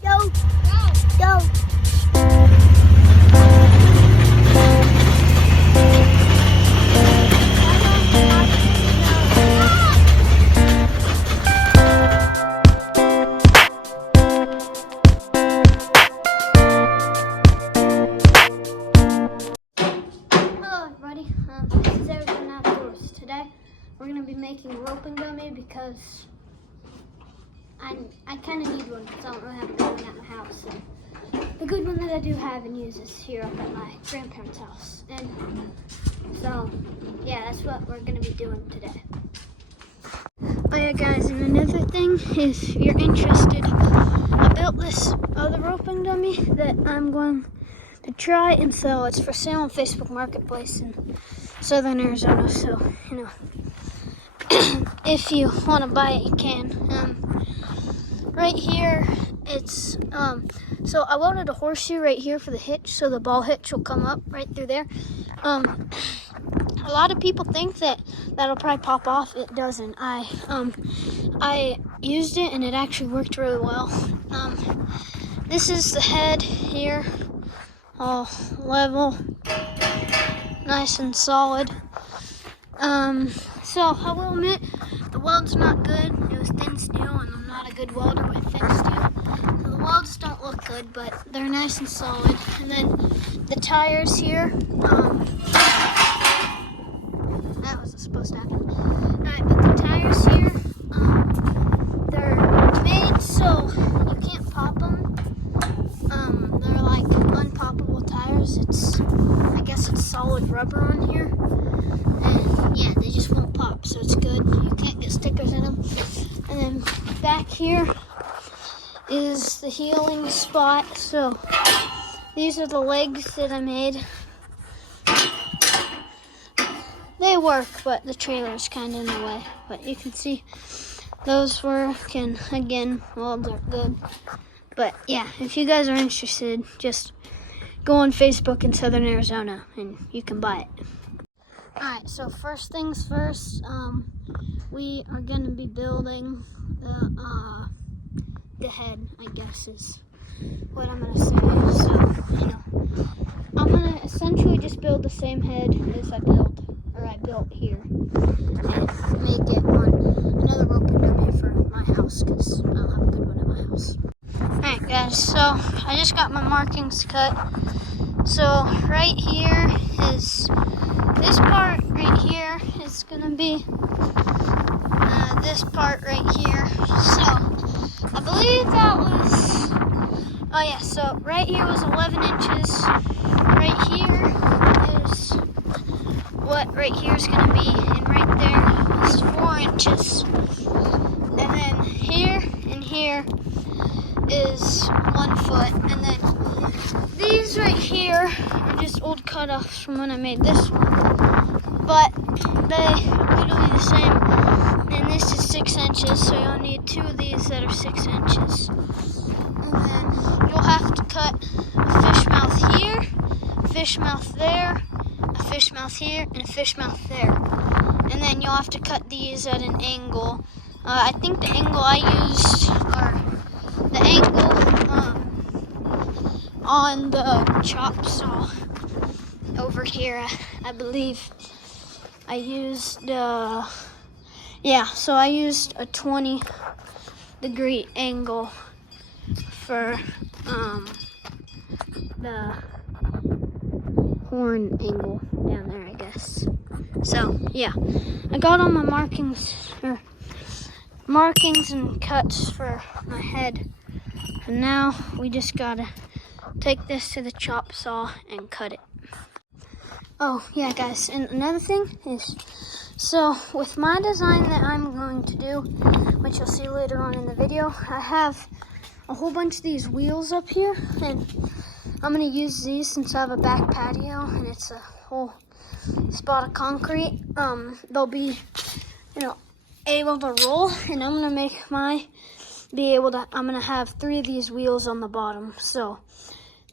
Go. Go. Hello everybody, this is Arizona Outdoors. Today we're going to be making a roping dummy because I kind of need one because I don't really have a good one at my house. And the good one that I do have and use is here up at my grandparents' house. And so, yeah, that's what we're going to be doing today. Oh yeah guys, and another thing is if you're interested, I built this other roping dummy that I'm going to try and sell. It's for sale on Facebook Marketplace in Southern Arizona, so you know, if you want to buy it, you can. Right here, it's so I welded a horseshoe right here for the hitch, so the ball hitch will come up right through there. A lot of people think that that'll probably pop off. It doesn't. I used it and it actually worked really well. This is the head here, all level, nice and solid. So I will admit, the weld's not good. It was thin steel, and I'm not a good welder with thin steel. So the welds don't look good, but they're nice and solid. And then the tires here, that wasn't supposed to happen. Alright, but the tires here, they're made so you can't pop them. They're like unpoppable tires. I guess it's solid rubber on here. And yeah, they just won't pop, so it's good. You can't get stickers in them. And then back here is the healing spot. So these are the legs that I made. They work, but the trailer's kind of in the way. But you can see those work, and again, welds are good. But yeah, if you guys are interested, just go on Facebook in Southern Arizona and you can buy it. Alright, so first things first, we are going to be building the head, I guess is what I'm going to say. So, you know, I'm going to essentially just build the same head as I built here and make it on another roping dummy for my house because I don't have a good one at my house. Alright guys, so I just got my markings cut. So right here is, this part right here is going to be this part right here. So I believe that was, oh yeah, so right here was 11 inches. Right here is what right here is going to be, and right there is 4 inches. And then here and here is 1 foot, and then these right here are just old cutoffs from when I made this one, but they literally the same. And this is 6 inches, so you'll need 2 of these that are 6 inches. And then you'll have to cut a fish mouth here, a fish mouth there, a fish mouth here, and a fish mouth there. And then you'll have to cut these at an angle. I think the angle I used, or the angle on the chop saw over here, I believe I used, yeah, so I used a 20-degree angle for the horn angle down there, I guess. So yeah, I got all my markings and cuts for my head, and now we just gotta take this to the chop saw and cut it. Oh yeah guys, and another thing is, so with my design that I'm going to do, which you'll see later on in the video, I have a whole bunch of these wheels up here, and I'm going to use these since I have a back patio and it's a whole spot of concrete. They'll be, you know, able to roll, and I'm going to make I'm going to have 3 of these wheels on the bottom, so,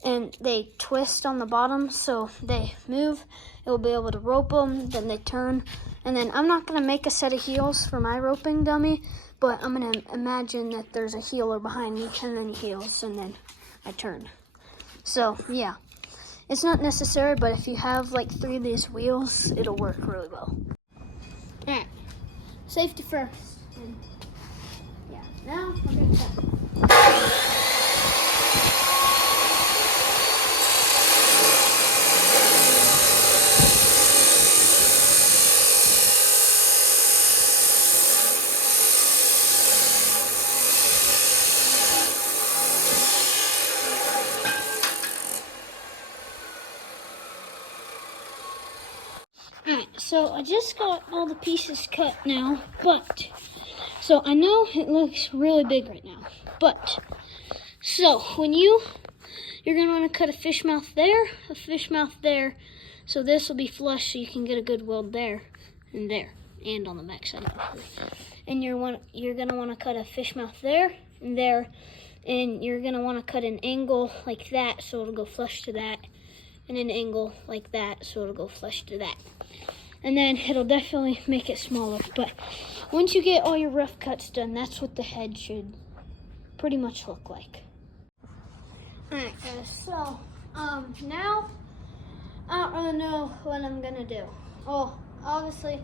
and they twist on the bottom, so they move. It'll be able to rope them, then they turn. And then I'm not going to make a set of heels for my roping dummy, but I'm gonna imagine that there's a healer behind each, and then he heals, and then I turn. So yeah, it's not necessary, but if you have like 3 of these wheels, it'll work really well. All right, safety first. And yeah, now we're gonna cut. Alright, so I just got all the pieces cut now, but, so I know it looks really big right now, but, so when you're going to want to cut a fish mouth there, a fish mouth there, so this will be flush so you can get a good weld there, and on the back side. And you're going to want to cut a fish mouth there, and there, and you're going to want to cut an angle like that so it'll go flush to that, and an angle like that so it'll go flush to that. And then it'll definitely make it smaller. But once you get all your rough cuts done, that's what the head should pretty much look like. Alright guys, so now I don't really know what I'm gonna do. Oh, obviously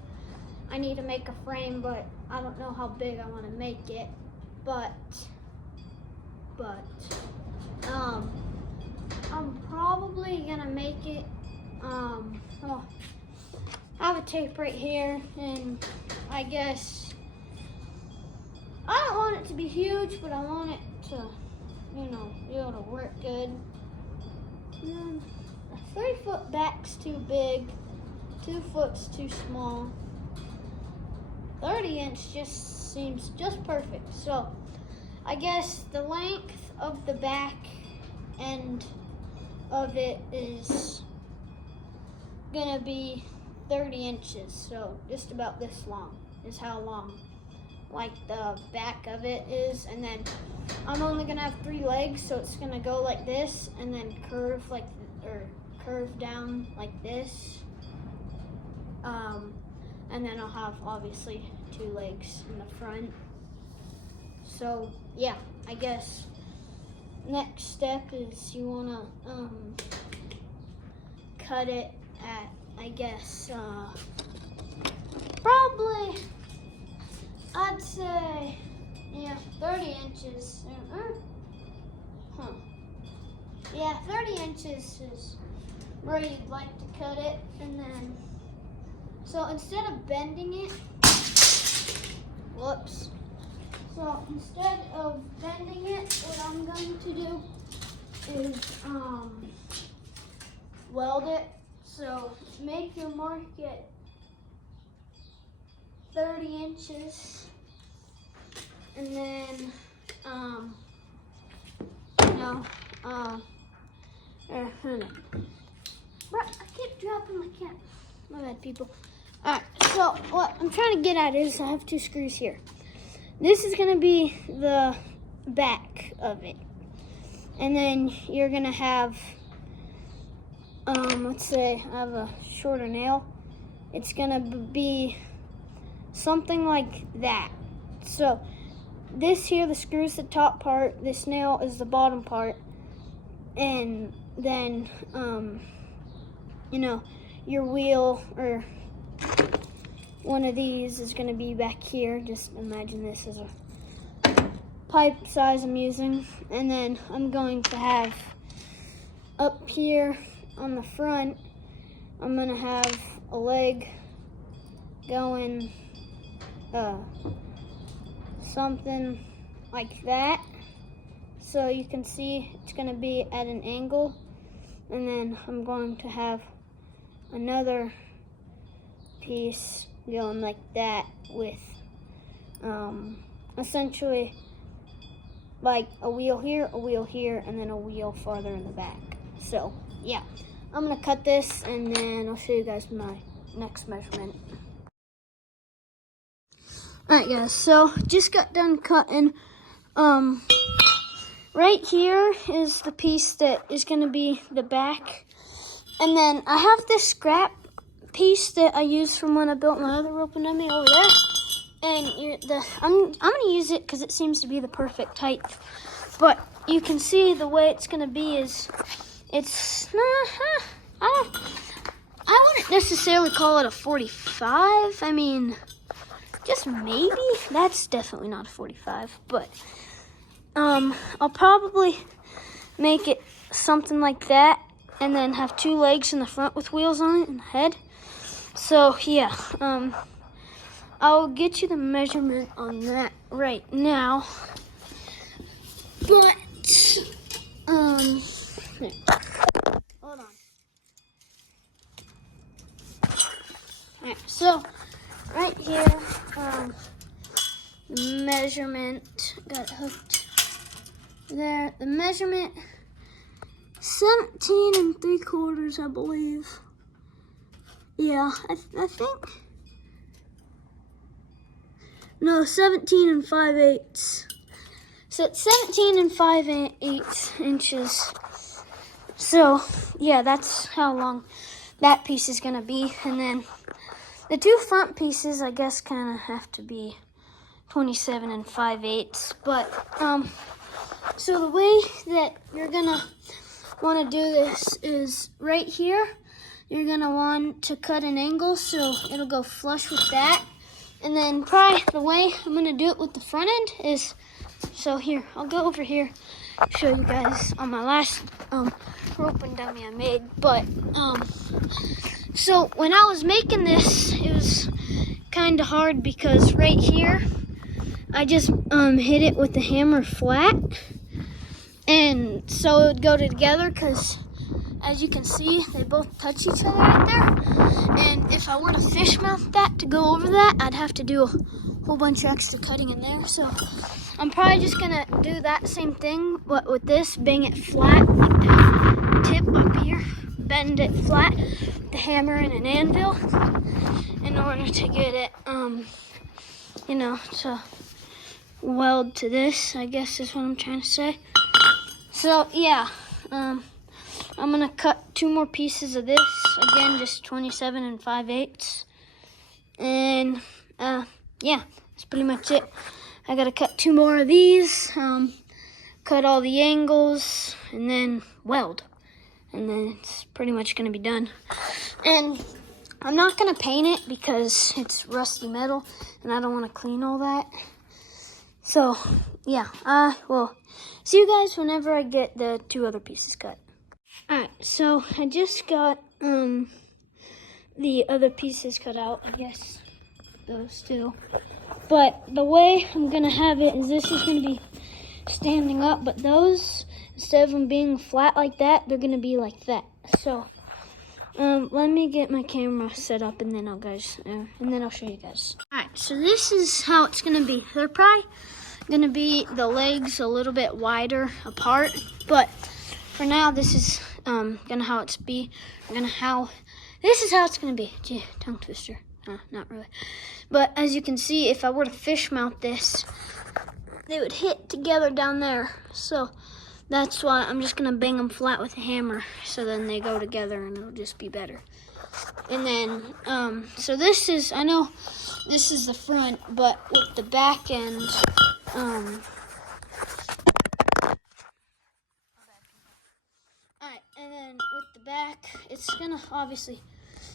I need to make a frame, but I don't know how big I want to make it. But I'm probably gonna make it I have a tape right here, and I guess I don't want it to be huge, but I want it to, be able to work good. And a 3-foot back's too big, 2 foot's too small. 30-inch just seems just perfect. So I guess the length of the back end of it is gonna be 30 inches, so just about this long is how long like the back of it is. And then I'm only gonna have 3 legs, so it's gonna go like this and then curve curve down like this, and then I'll have obviously 2 legs in the front. So yeah, I guess next step is you wanna cut it at, I guess, probably, I'd say, yeah, 30 inches. Yeah, 30 inches is where you'd like to cut it. And then, so instead of bending it, so instead of bending it, what I'm going to do is weld it. So make your mark at 30 inches, and then, I keep dropping my camera. My bad, people. Alright, so what I'm trying to get at is I have 2 screws here. This is gonna be the back of it. And then you're gonna have, let's say I have a shorter nail. It's gonna be something like that. So this here, the screw is the top part, this nail is the bottom part, and then your wheel or one of these is gonna be back here. Just imagine this as a pipe size I'm using, and then I'm going to have up here on the front, I'm gonna have a leg going something like that, so you can see it's gonna be at an angle. And then I'm going to have another piece going like that with essentially like a wheel here, and then a wheel farther in the back. So yeah, I'm gonna cut this and then I'll show you guys my next measurement. Alright guys, so just got done cutting. Right here is the piece that is gonna be the back. And then I have this scrap piece that I used from when I built my other rope and dummy over there. and I'm gonna use it because it seems to be the perfect height. But you can see the way it's gonna be is it's I wouldn't necessarily call it a 45. I mean, just maybe. That's definitely not a 45, but I'll probably make it something like that, and then have 2 legs in the front with wheels on it and a head. So yeah, I'll get you the measurement on that right now. But here. Hold on. Alright, so right here, measurement, got it hooked there. The measurement, 17 3/4, I believe. Yeah, I think. No, 17 5/8. So it's 17 5/8 inches. So yeah, that's how long that piece is gonna be. And then the 2 front pieces, I guess, kind of have to be 27 5/8. But so the way that you're gonna want to do this is right here. You're gonna want to cut an angle so it'll go flush with that. And then probably the way I'm gonna do it with the front end is, so here, I'll go over here, show you guys on my last rope and dummy I made. But so when I was making this, it was kind of hard because right here, I just hit it with the hammer flat. And so it would go together because, as you can see, they both touch each other right there. And if I were to fish mount that to go over that, I'd have to do a whole bunch of extra cutting in there. So I'm probably just gonna do that same thing, but with this, bang it flat, like that tip up here, bend it flat, the hammer and an anvil, in order to get it, you know, to weld to this, I guess is what I'm trying to say. So yeah, I'm gonna cut 2 more pieces of this, again, just 27 5/8. And yeah, that's pretty much it. I gotta cut 2 more of these, cut all the angles, and then weld. And then it's pretty much gonna be done. And I'm not gonna paint it because it's rusty metal and I don't wanna clean all that. So yeah, well, see you guys whenever I get the 2 other pieces cut. Alright, so I just got the other pieces cut out, I guess those 2. But the way I'm gonna have it is this is gonna be standing up, but those, instead of them being flat like that, they're gonna be like that. So let me get my camera set up and then I'll show you guys. Alright, so this is how it's gonna be. They're probably gonna be the legs a little bit wider apart, but for now this is this is how it's gonna be. Gee, tongue twister. Not really. But as you can see, if I were to fish mount this, they would hit together down there. So that's why I'm just gonna bang them flat with a hammer, so then they go together and it'll just be better. And then, so this is, I know this is the front, but with the back end, alright, and then with the back, it's gonna, obviously,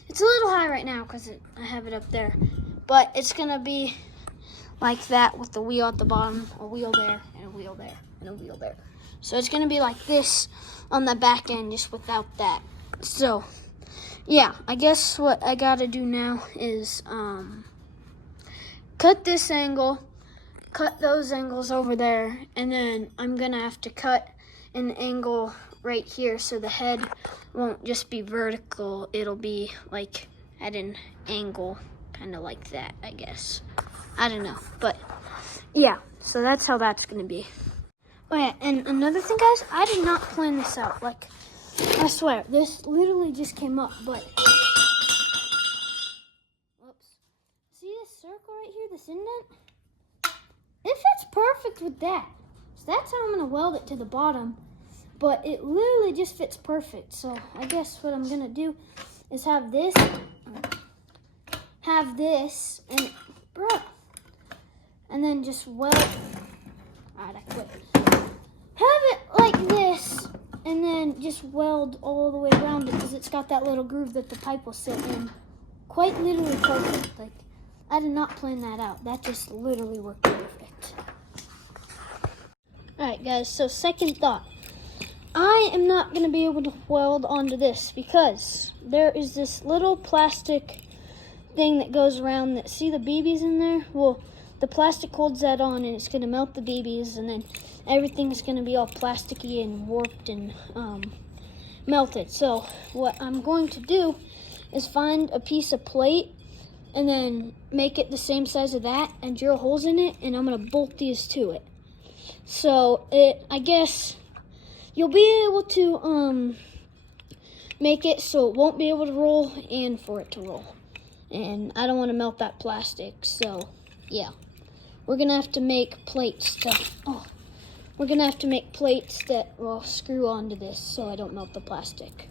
it's a little high right now because I have it up there, but it's gonna be like that with the wheel at the bottom, a wheel there, and a wheel there, and a wheel there. So it's gonna be like this on the back end, just without that. So yeah, I guess what I gotta do now is cut this angle, cut those angles over there, and then I'm gonna have to cut an angle right here so the head won't just be vertical, it'll be like at an angle, kind of like that, I guess. I don't know, but yeah, so that's how that's gonna be. Oh yeah, and another thing, guys, I did not plan this out. Like, I swear, this literally just came up, but whoops. See this circle right here, this indent? It fits perfect with that. So that's how I'm gonna weld it to the bottom, but it literally just fits perfect. So I guess what I'm gonna do is have this, and bro, and then just weld. Alright, I quit. Have it like this, and then just weld all the way around it because it's got that little groove that the pipe will sit in. Quite literally perfect. Like, I did not plan that out. That just literally worked perfect. Alright guys, so second thought. I am not going to be able to weld onto this because there is this little plastic thing that goes around that, see the BBs in there? Well, the plastic holds that on and it's going to melt the BBs, and then everything's going to be all plasticky and warped and melted. So what I'm going to do is find a piece of plate and then make it the same size of that and drill holes in it, and I'm going to bolt these to it. So I guess you'll be able to make it so it won't be able to roll and for it to roll. And I don't want to melt that plastic, so yeah. We're gonna have to make plates that will screw onto this so I don't melt the plastic.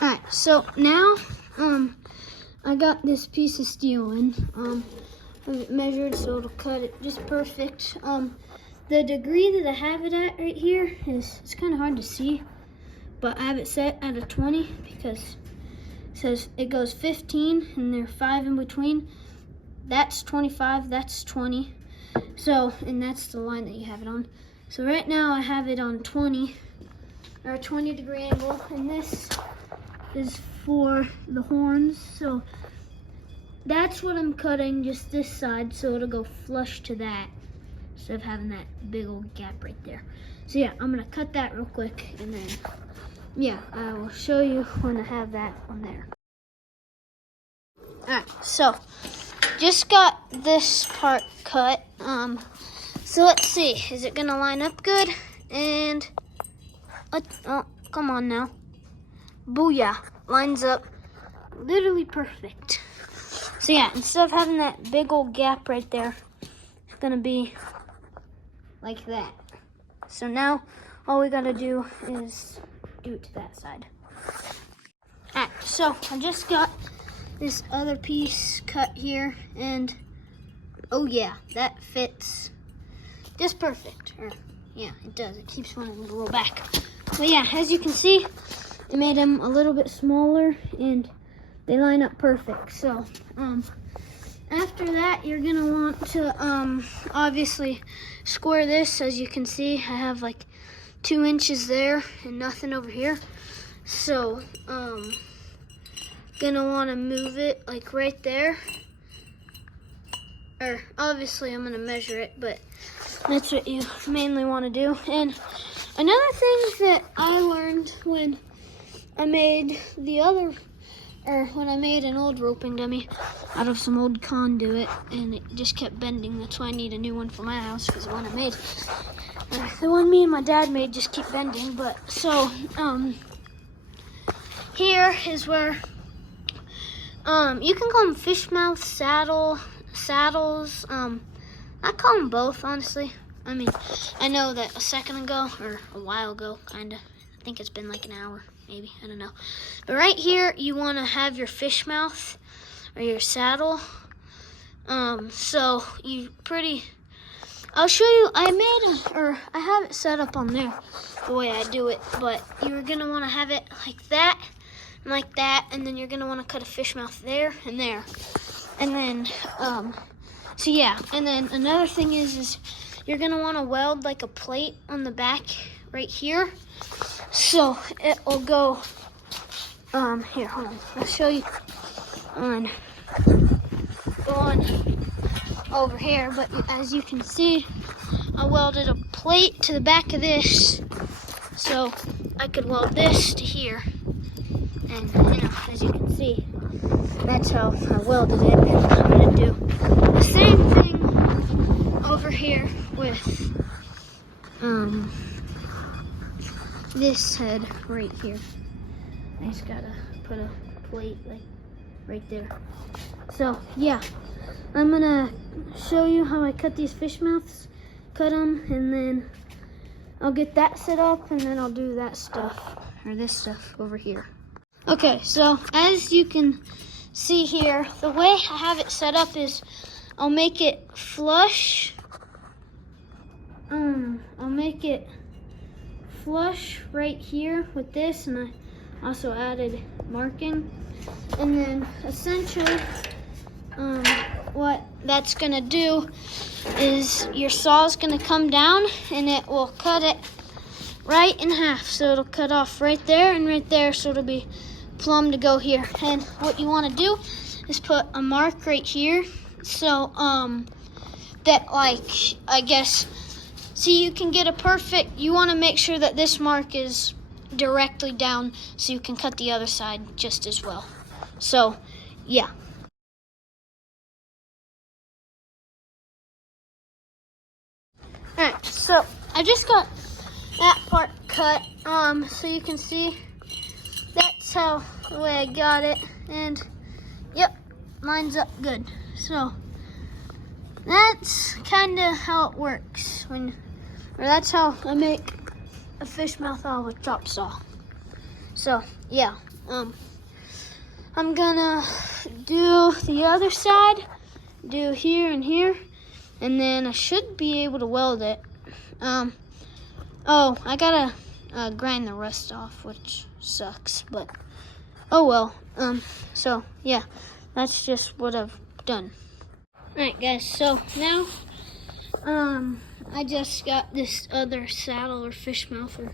Alright, so now I got this piece of steel in. Have it measured so it'll cut it just perfect. The degree that I have it at right here it's kind of hard to see, but I have it set at a 20 because it says it goes 15 and there are 5 in between. That's 25, that's 20. So, and that's the line that you have it on. So right now I have it on 20, or a 20 degree angle, and this is for the horns. So that's what I'm cutting, just this side, so it'll go flush to that instead of having that big old gap right there. So yeah, I'm gonna cut that real quick, and then yeah, I will show you when I have that on there. Alright, so just got this part cut. So let's see, is it gonna line up good? And oh, come on now. Booyah, lines up literally perfect. So yeah, instead of having that big old gap right there, it's gonna be like that. So now all we gotta do is do it to that side. Alright, so I just got this other piece cut here, and oh yeah, that fits just perfect. Or yeah, it does. It keeps wanting to roll back. But yeah, as you can see, it made them a little bit smaller and they line up perfect. So after that, you're gonna want to obviously square this. As you can see, I have like 2 inches there and nothing over here. So gonna want to move it like right there, or obviously I'm gonna measure it, but that's what you mainly want to do. And another thing that I learned when I made when I made an old roping dummy out of some old conduit, and it just kept bending. That's why I need a new one for my house, because the one I made, the one me and my dad made, just keep bending. But so here is where you can call them fish mouth saddles. I call them both, honestly. I mean, I know that a second ago, or a while ago, kinda. I think it's been like an hour, maybe, I don't know. But right here, you wanna have your fish mouth, or your saddle. So I'll show you, I have it set up on there, the way I do it, but you're gonna wanna have it like that, and then you're gonna wanna cut a fish mouth there and there. And then, so yeah, and then another thing is you're gonna wanna weld like a plate on the back right here. So it will go, here, hold on, I'll show you on over here, but as you can see, I welded a plate to the back of this, so I could weld this to here. And, you know, as you can see, that's how I welded it. And I'm going to do the same thing over here with this head right here. I just got to put a plate like right there. So, yeah, I'm going to show you how I cut these fish mouths, cut them, and then I'll get that set up, and then I'll do that stuff, or this stuff over here. Okay, so as you can see here, the way I have it set up is I'll make it flush. I'll make it flush right here with this, and I also added marking. And then essentially, what that's gonna do is your saw's gonna come down and it will cut it right in half. So it'll cut off right there and right there, so it'll be plumb to go here. And what you wanna do is put a mark right here. So that, like, I guess, see, you can get a perfect, you wanna make sure that this mark is directly down so you can cut the other side just as well. So, yeah. Alright, so I just got that part cut, so you can see that's how the way I got it, and yep, lines up good. So that's kind of how it works or that's how I make a fish mouth out of a chop saw. So yeah, I'm gonna do the other side, do here and here, and then I should be able to weld it. Oh, I gotta grind the rust off, which sucks, but oh well. So yeah, that's just what I've done. Alright guys, so now I just got this other saddle or fish mouth or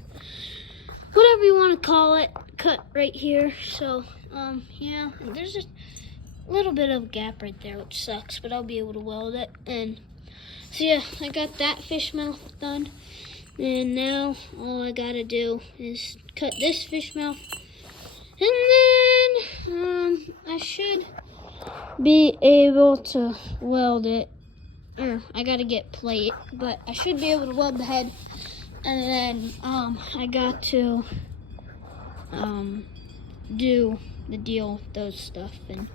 whatever you want to call it cut right here. So yeah, there's a little bit of a gap right there, which sucks, but I'll be able to weld it. And so yeah, I got that fish mouth done, and now all I gotta do is cut this fish mouth, and then I should be able to weld it. Or I gotta get plate, but I should be able to weld the head, and then I got to do the deal with those stuff. And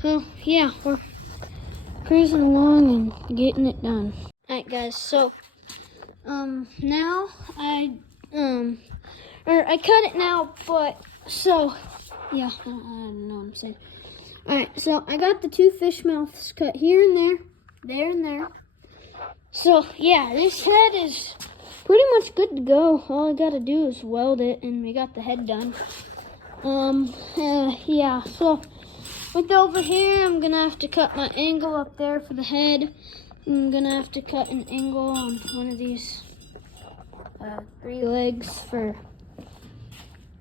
so yeah, we're cruising along and getting it done. Alright guys, so now I cut it now, but so yeah, I don't know what I'm saying. Alright, so I got the two fish mouths cut here and there and there. So yeah, this head is pretty much good to go. All I gotta do is weld it, and we got the head done. Yeah, so with over here, I'm gonna have to cut my angle up there for the head. I'm gonna have to cut an angle on one of these 3 legs for,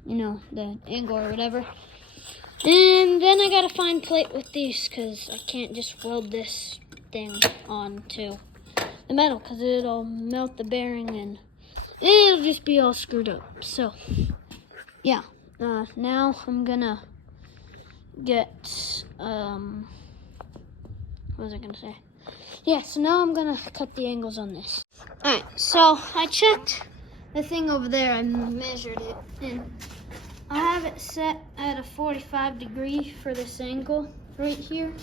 you know, the angle or whatever. And then I gotta find plate with these, because I can't just weld this thing onto the metal, because it'll melt the bearing and it'll just be all screwed up. So yeah, now I'm gonna get what was I gonna say? Yeah, so now I'm gonna cut the angles on this. Alright, so I checked the thing over there, I measured it, and I have it set at a 45 degree for this angle right here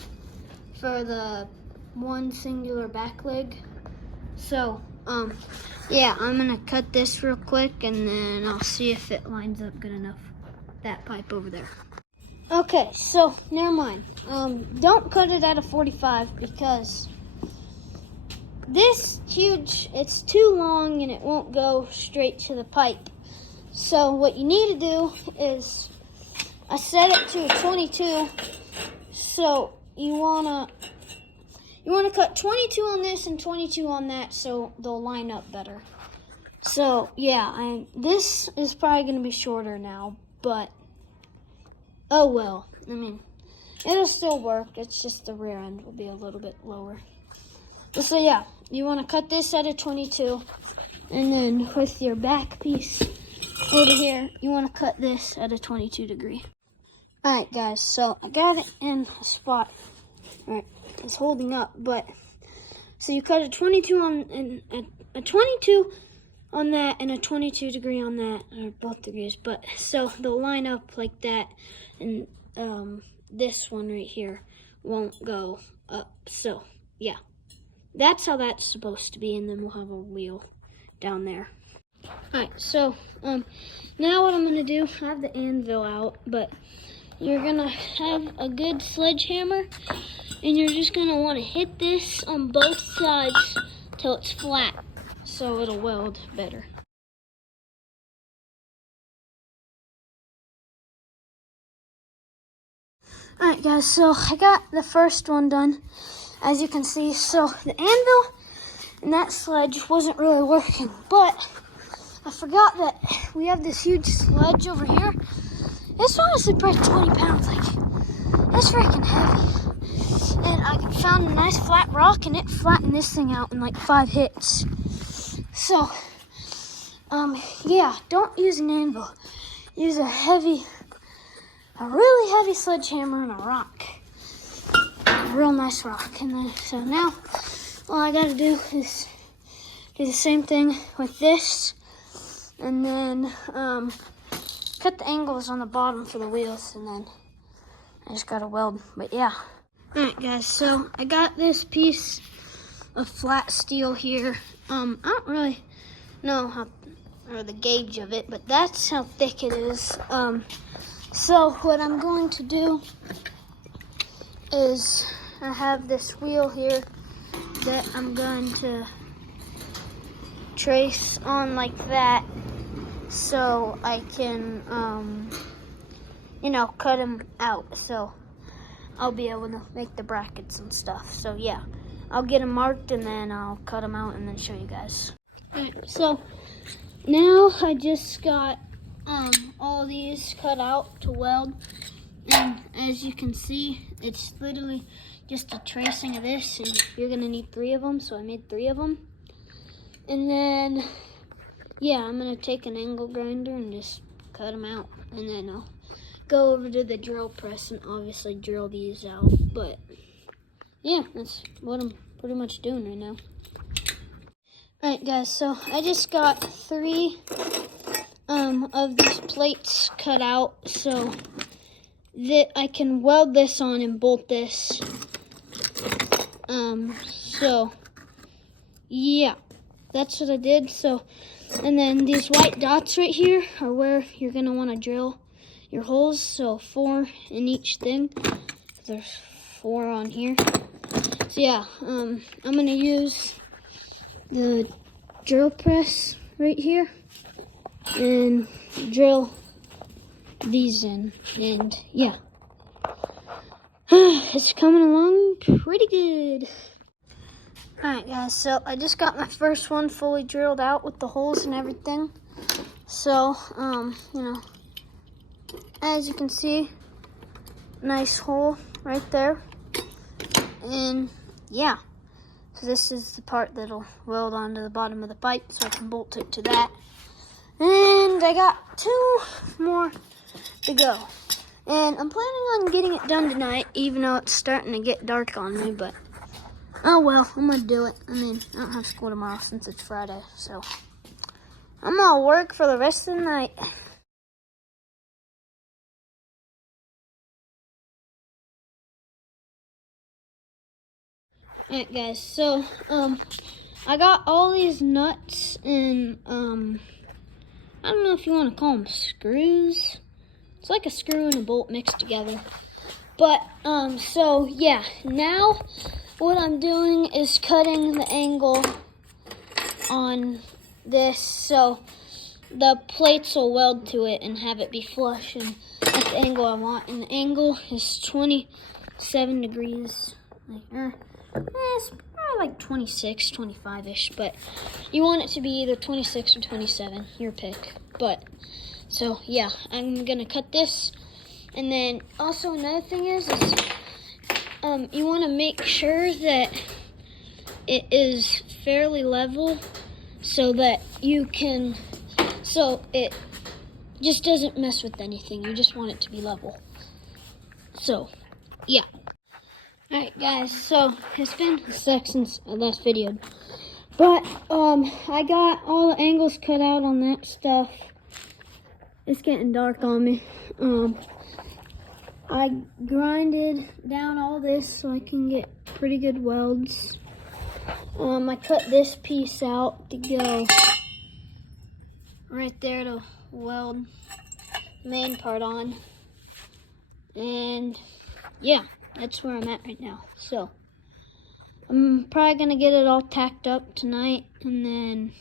for the one singular back leg. So yeah, I'm gonna cut this real quick, and then I'll see if it lines up good enough, that pipe over there. Okay, so never mind. Don't cut it at a 45, because this huge, it's too long and it won't go straight to the pipe. So what you need to do is, I set it to a 22. So you wanna cut 22 on this and 22 on that, so they'll line up better. So yeah, this is probably gonna be shorter now, but oh well. I mean, it'll still work. It's just the rear end will be a little bit lower. So yeah, you want to cut this at a 22, and then with your back piece over here, you want to cut this at a 22 degree. Alright guys, so I got it in a spot. Alright, it's holding up, but so you cut a 22 on and a 22 on that and a 22 degree on that, or both degrees, but so they'll line up like that, and this one right here won't go up. So yeah, that's how that's supposed to be, and then we'll have a wheel down there. Alright, so now what I'm gonna do, I have the anvil out, but you're gonna have a good sledgehammer, And you're just gonna want to hit this on both sides till it's flat, so it'll weld better. Alright guys, so I got the first one done, as you can see. So the anvil and that sledge wasn't really working, but I forgot that we have this huge sledge over here. It's honestly probably 20 pounds, like, it's freaking heavy. And I found a nice flat rock and it flattened this thing out in like 5 hits. So, yeah, don't use an anvil. Use a really heavy sledgehammer and a rock. A real nice rock. And then, so now, all I gotta do is do the same thing with this. And then, cut the angles on the bottom for the wheels, and then I just gotta weld, but yeah. Alright guys, so I got this piece of flat steel here. I don't really know or the gauge of it, but that's how thick it is. So what I'm going to do is I have this wheel here that I'm going to trace on like that, so I can, cut them out, so I'll be able to make the brackets and stuff. So yeah, I'll get them marked and then I'll cut them out and then show you guys. Alright, so now I just got all these cut out to weld, and as you can see, it's literally just a tracing of this, and you're gonna need 3 of them, so I made 3 of them. And then yeah, I'm gonna take an angle grinder and just cut them out, and then I'll go over to the drill press and obviously drill these out. But yeah, that's what I'm pretty much doing right now. Alright guys, so I just got 3 of these plates cut out so that I can weld this on and bolt this. So yeah, that's what I did. So, and then these white dots right here are where you're gonna want to drill your holes. So 4 in each thing. There's 4 on here. So yeah, I'm gonna use the drill press right here and drill these in, and yeah, it's coming along pretty good. Alright guys, so I just got my first one fully drilled out with the holes and everything. So, as you can see, nice hole right there. And yeah, so this is the part that'll weld onto the bottom of the pipe so I can bolt it to that. And I got 2 more to go. And I'm planning on getting it done tonight, even though it's starting to get dark on me, but oh well, I'm gonna do it. I mean, I don't have school tomorrow since it's Friday, so I'm gonna work for the rest of the night. Alright guys, so I got all these nuts and I don't know if you want to call them screws. It's like a screw and a bolt mixed together. But so yeah, now what I'm doing is cutting the angle on this so the plates will weld to it and have it be flush, and that's the angle I want. And the angle is 27 degrees. It's probably like 26, 25-ish, but you want it to be either 26 or 27, your pick. But so yeah, I'm gonna cut this. And then also another thing is you want to make sure that it is fairly level so that you can, so it just doesn't mess with anything. You just want it to be level. So yeah. Alright guys, so it's been a sec since I last videoed. But I got all the angles cut out on that stuff. It's getting dark on me. I grinded down all this so I can get pretty good welds. I cut this piece out to go right there to weld the main part on. And yeah, that's where I'm at right now. So I'm probably gonna get it all tacked up tonight, and then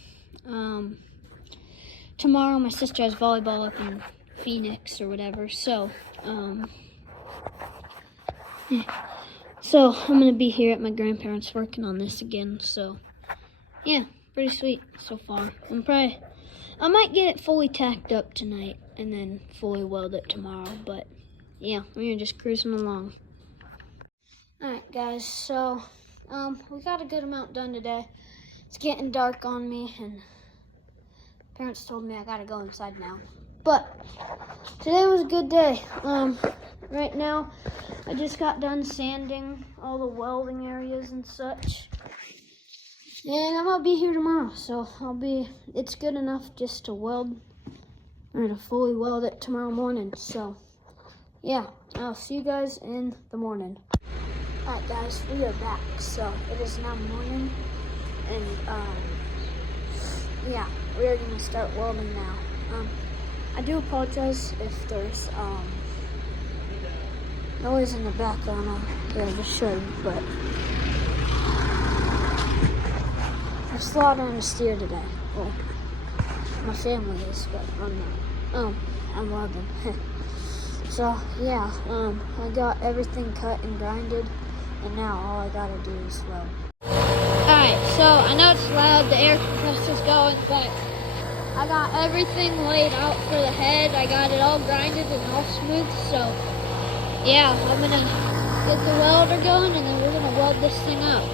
tomorrow my sister has volleyball up in Phoenix or whatever. So yeah. So I'm gonna be here at my grandparents' working on this again. So yeah, pretty sweet so far. I might get it fully tacked up tonight and then fully weld it tomorrow. But yeah, we're just cruising along. All right, guys. So we got a good amount done today. It's getting dark on me, and parents told me I gotta go inside now. But today was a good day. Right now, I just got done sanding all the welding areas and such. And I'm gonna be here tomorrow, so it's good enough just to weld, or to fully weld it tomorrow morning. So, yeah, I'll see you guys in the morning. Alright guys, we are back. So, it is now morning, and, yeah, we are gonna start welding now. I do apologize if there's, noise in the background. I just show you, but I'm slaughtering a steer today. Well, my family is, but I'm not. I'm welding. So yeah, I got everything cut and grinded, and now all I gotta do is weld. Alright, so I know it's loud, the air compressor's going, but I got everything laid out for the head. I got it all grinded and all smooth, so yeah, I'm gonna get the welder going, and then we're gonna weld this thing up.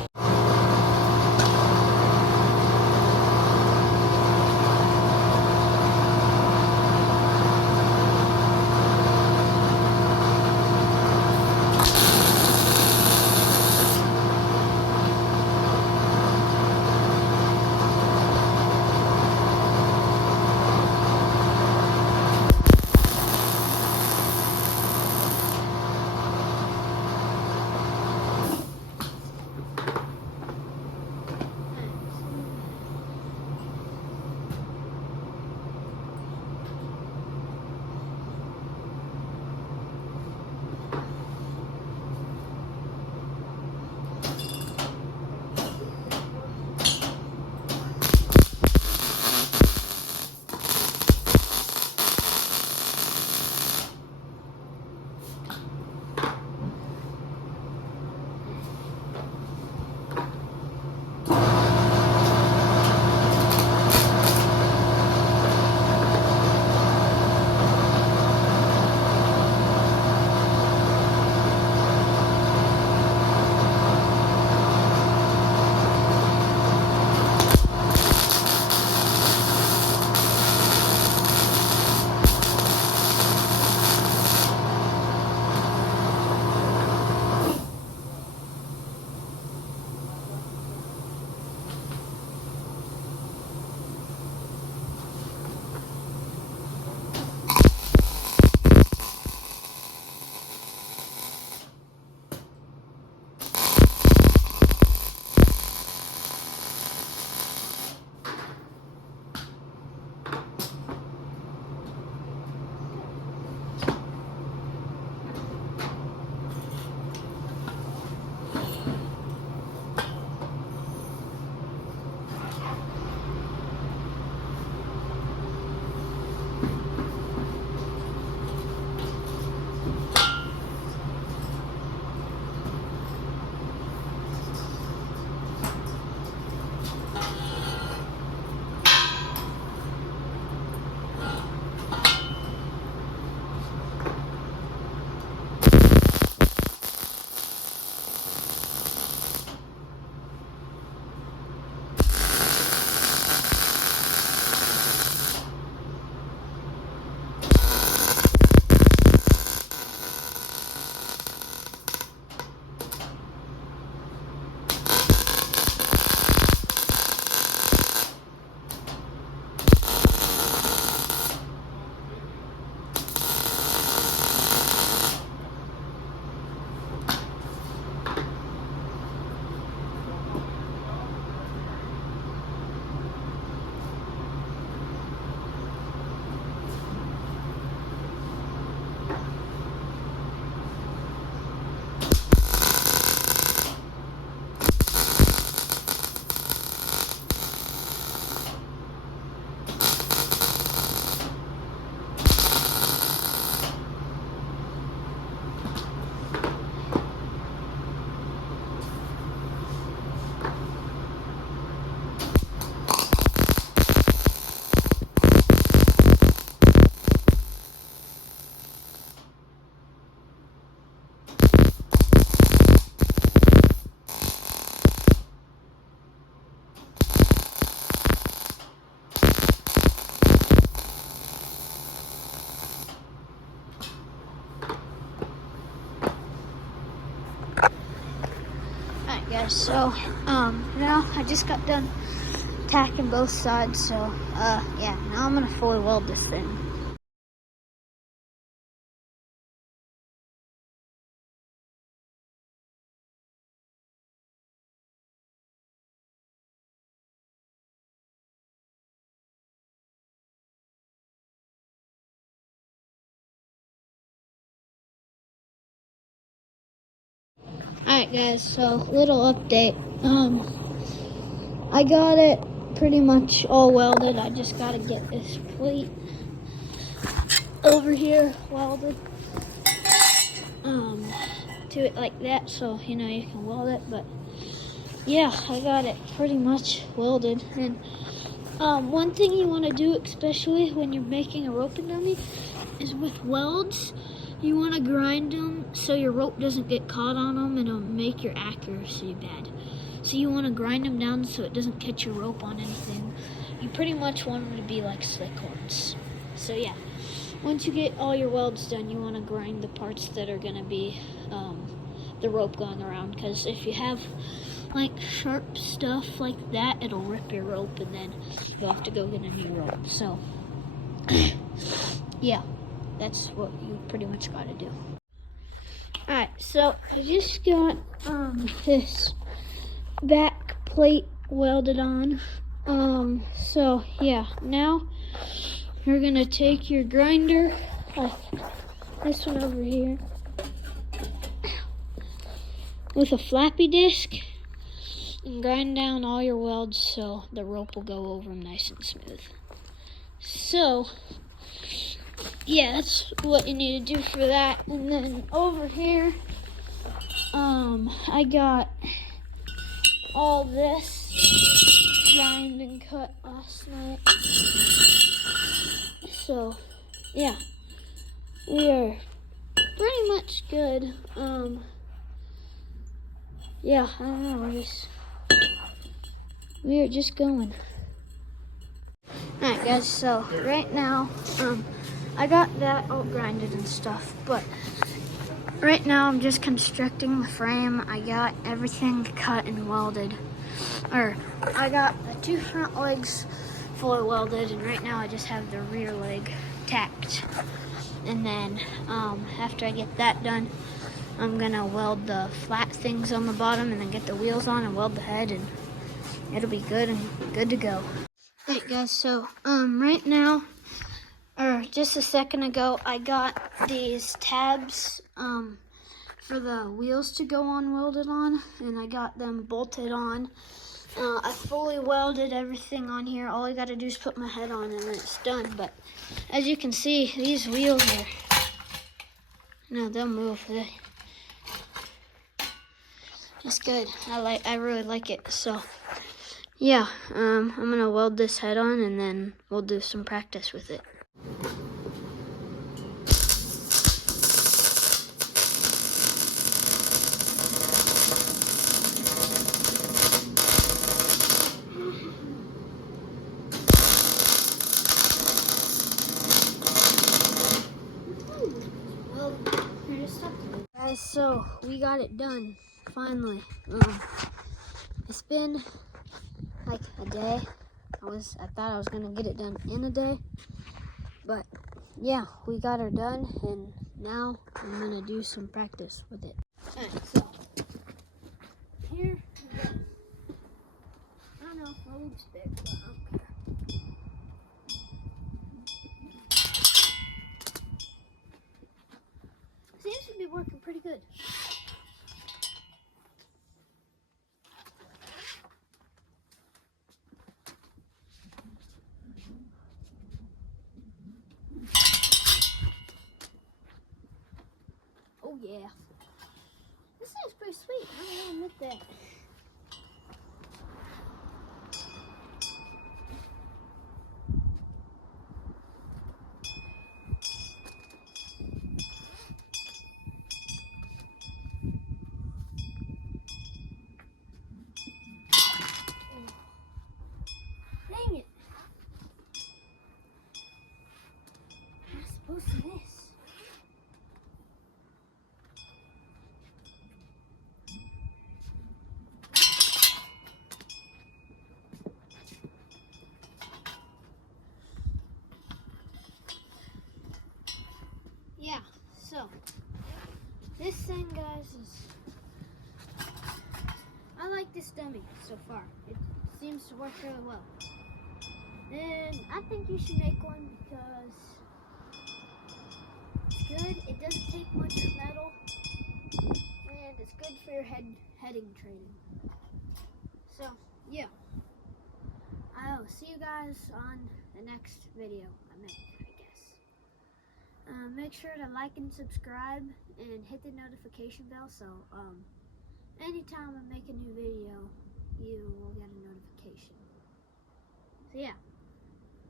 guys, so now I just got done tacking both sides, so yeah, now I'm gonna fully weld this thing. Alright guys, so little update. I got it pretty much all welded. I just gotta get this plate over here welded to it like that, so you know you can weld it. But yeah, I got it pretty much welded. And one thing you want to do, especially when you're making a roping dummy, is with welds, you want to grind them so your rope doesn't get caught on them and it'll make your accuracy bad. So you want to grind them down so it doesn't catch your rope on anything. You pretty much want them to be like slick horns. So yeah, once you get all your welds done, you want to grind the parts that are going to be the rope going around, because if you have like sharp stuff like that, it'll rip your rope and then you'll have to go get a new rope. So yeah, that's what you pretty much got to do. Alright, so I just got this back plate welded on. So yeah, now you're gonna take your grinder, like this one over here, with a flappy disc, and grind down all your welds so the rope will go over them nice and smooth. So yeah, that's what you need to do for that. And then over here, I got all this grind and cut last night. So yeah, we are pretty much good. Yeah, I don't know, we are just going. Alright guys, so right now, I got that all grinded and stuff, but right now I'm just constructing the frame. I got everything cut and welded. I got the two front legs fully welded, and right now I just have the rear leg tacked. And then after I get that done, I'm gonna weld the flat things on the bottom and then get the wheels on and weld the head, and it'll be good and good to go. Alright guys, so right now, or just a second ago, I got these tabs for the wheels to go on welded on, and I got them bolted on. I fully welded everything on here. All I gotta do is put my head on and then it's done. But as you can see, these wheels are, no, they'll move. It's good. I really like it. So yeah, I'm gonna weld this head on and then we'll do some practice with it. Guys, so we got it done finally. It's been like a day. I thought I was gonna get it done in a day, but yeah, we got her done, and now I'm gonna do some practice with it. Alright, so here we go. I don't know, my loop's big, but I don't care. Seems to be working pretty good. Oh yeah. This thing's pretty sweet, I will admit that. Dang it. I'm not supposed to this. This thing, guys, is... I like this dummy so far. It seems to work really well. And I think you should make one because it's good. It doesn't take much metal. And it's good for your heading training. So, yeah. I'll see you guys on the next video I make, I guess. Make sure to like and subscribe and hit the notification bell so anytime I make a new video, you will get a notification. So yeah,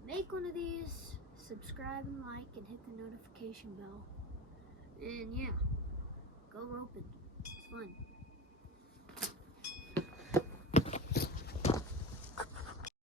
make one of these, subscribe and like, and hit the notification bell. And yeah, go roping. It's fun.